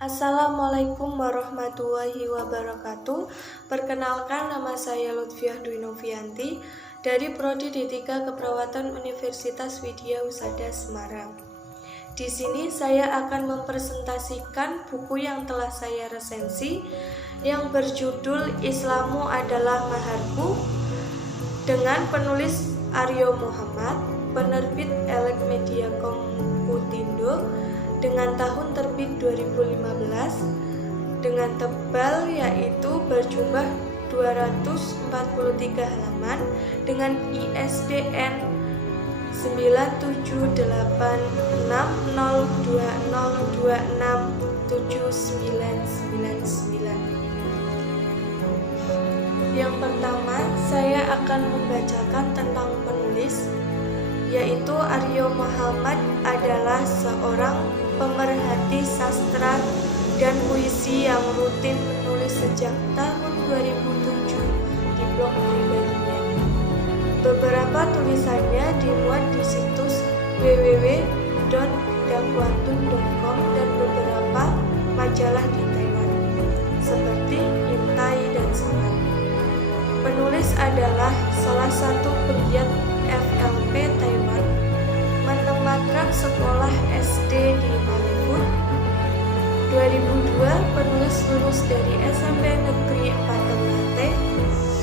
Assalamualaikum warahmatullahi wabarakatuh. Perkenalkan, nama saya Lutfiah Dwi Novianti dari Prodi D3 Keperawatan Universitas Widya Husada Semarang. Di sini saya akan mempresentasikan buku yang telah saya resensi yang berjudul Islamu Adalah Maharku dengan penulis Aryo Muhammad, penerbit Elek Media Komputindo, dengan tahun terbit 2015, dengan tebal yaitu berjumlah 243 halaman dengan ISBN 97860267999. Yang pertama, saya akan membacakan tentang penulis, yaitu Aryo Muhammad adalah seorang pemerhati sastra dan puisi yang rutin menulis sejak tahun 2007 di blog pribadinya. Beberapa tulisannya dimuat di situs www.dakwatun.com dan beberapa majalah di Taiwan, seperti Intai dan Sangat. Penulis adalah salah satu pegiat FLP Taiwan, menempatkan sekolah SD di Maluku. 2002 penulis lulus dari SMP Negeri 4 Ternate.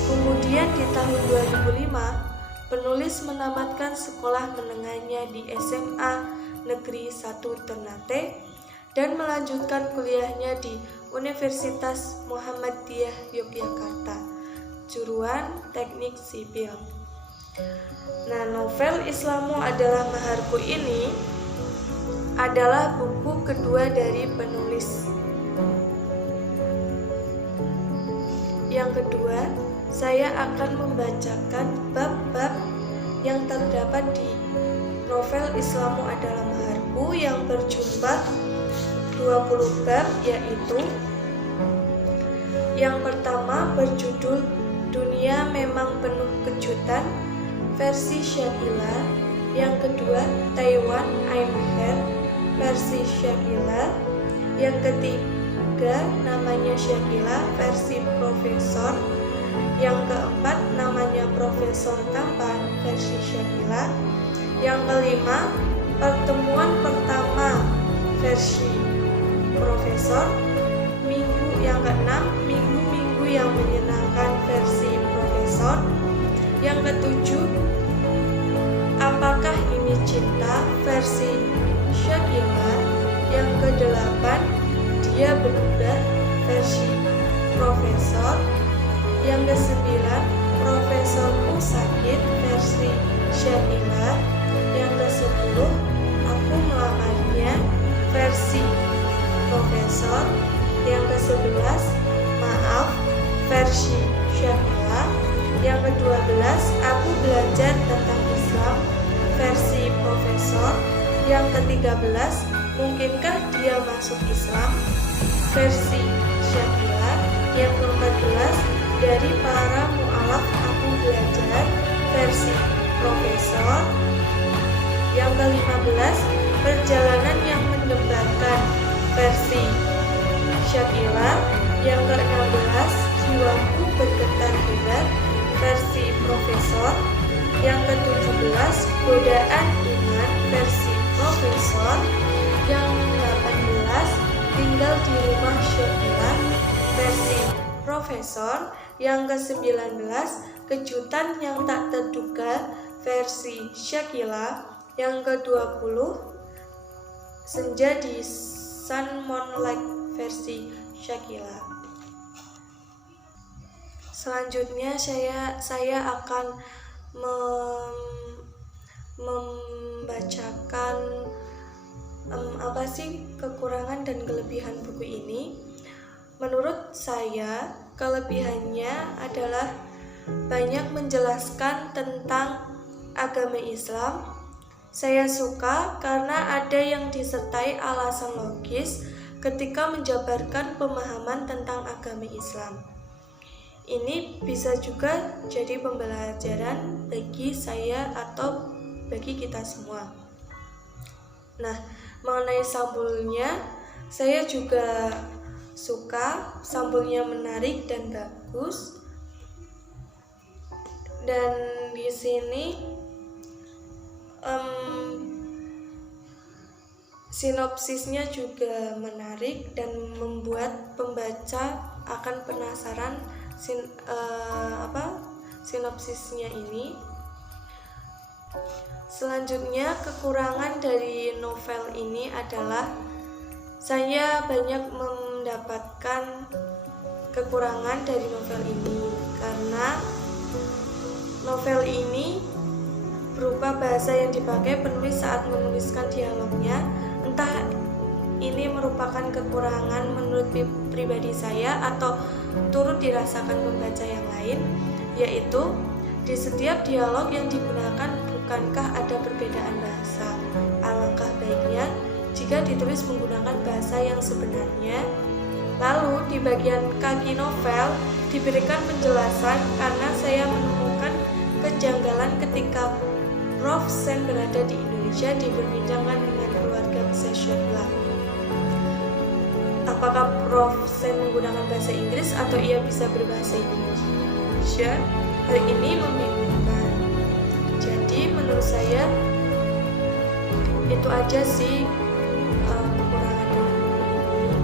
Kemudian di tahun 2005 penulis menamatkan sekolah menengahnya di SMA Negeri 1 Ternate dan melanjutkan kuliahnya di Universitas Muhammadiyah Yogyakarta, juruan Teknik Sipil. Nah, novel Islamu Adalah Maharku ini adalah buku kedua dari penulis. Yang kedua, saya akan membacakan bab-bab yang terdapat di novel Islamu Adalah Maharku yang berjumlah 20 bab, yaitu yang pertama berjudul Dunia Memang Penuh Kejutan versi Syakila, yang kedua Taiwan I'm Here versi Syakila, yang ketiga namanya Syakila versi Profesor, yang keempat namanya Profesor Tampan versi Syakila, yang kelima Pertemuan Pertama versi Profesor, yang keenam Minggu-minggu yang menyenangkan versi Profesor, yang ketujuh Apakah Ini Cinta versi Syakila, yang kedelapan Dia Berubah versi Profesor, yang kesembilan Profesorku Sakit versi Syakila, yang kesepuluh Aku Melamarnya versi Profesor, yang ke-11 Maaf versi Syakila, yang ke-12 Aku Belajar Tentang Islam versi Profesor, yang ke-13 Mungkinkah Dia Masuk Islam versi Syakila, yang ke-14 Dari Para Mu'alaf Aku Belajar versi Profesor, yang ke-15 Perjalanan yang Mendebarkan versi Syakila, yang ke-16 Jiwaku Bergetar Hebat versi Profesor, yang ke-17 Godaan Iman versi Profesor, yang ke-18 Tinggal di Rumah Syakila versi Profesor, yang ke-19 Kejutan yang Tak Terduga versi Syakila, yang ke-20 Senja di Sun Moonlight versi Syakila. Selanjutnya saya akan membacakan apa sih kekurangan dan kelebihan buku ini. Menurut saya, kelebihannya adalah banyak menjelaskan tentang agama Islam. Saya suka karena ada yang disertai alasan logis ketika menjabarkan pemahaman tentang agama Islam. Ini bisa juga jadi pembelajaran bagi saya atau bagi kita semua. Nah, mengenai sampulnya, Saya juga suka, sampulnya menarik dan bagus. Dan di sini sinopsisnya juga menarik dan membuat pembaca akan penasaran sinopsisnya ini. Selanjutnya, kekurangan dari novel ini adalah saya banyak mendapatkan kekurangan dari novel ini karena novel ini berupa bahasa yang dipakai penulis saat menuliskan dialognya. Entah ini merupakan kekurangan menurut pribadi saya atau turut dirasakan pembaca yang lain, yaitu di setiap dialog yang digunakan bukankah ada perbedaan bahasa. Alangkah baiknya jika ditulis menggunakan bahasa yang sebenarnya. Lalu di bagian kaki novel diberikan penjelasan karena saya menemukan kejanggalan ketika Prof. Sen berada di Indonesia diperbincangkan dengan keluarga besar Syahla. Apakah Prof. Sen menggunakan bahasa Inggris atau ia bisa berbahasa Indonesia? Hal ini membingungkan. Jadi menurut saya itu aja sih kekurangan dari buku ini.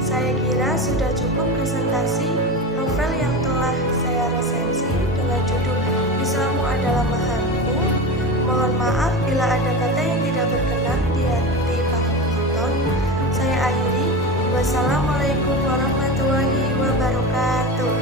Saya kira sudah cukup presentasi novel yang telah saya resensi dengan judul Islammu adalah Maharku. Mohon maaf bila ada kata yang tidak berkenan di hati para penonton. Saya akhiri. Wassalamualaikum warahmatullahi wabarakatuh.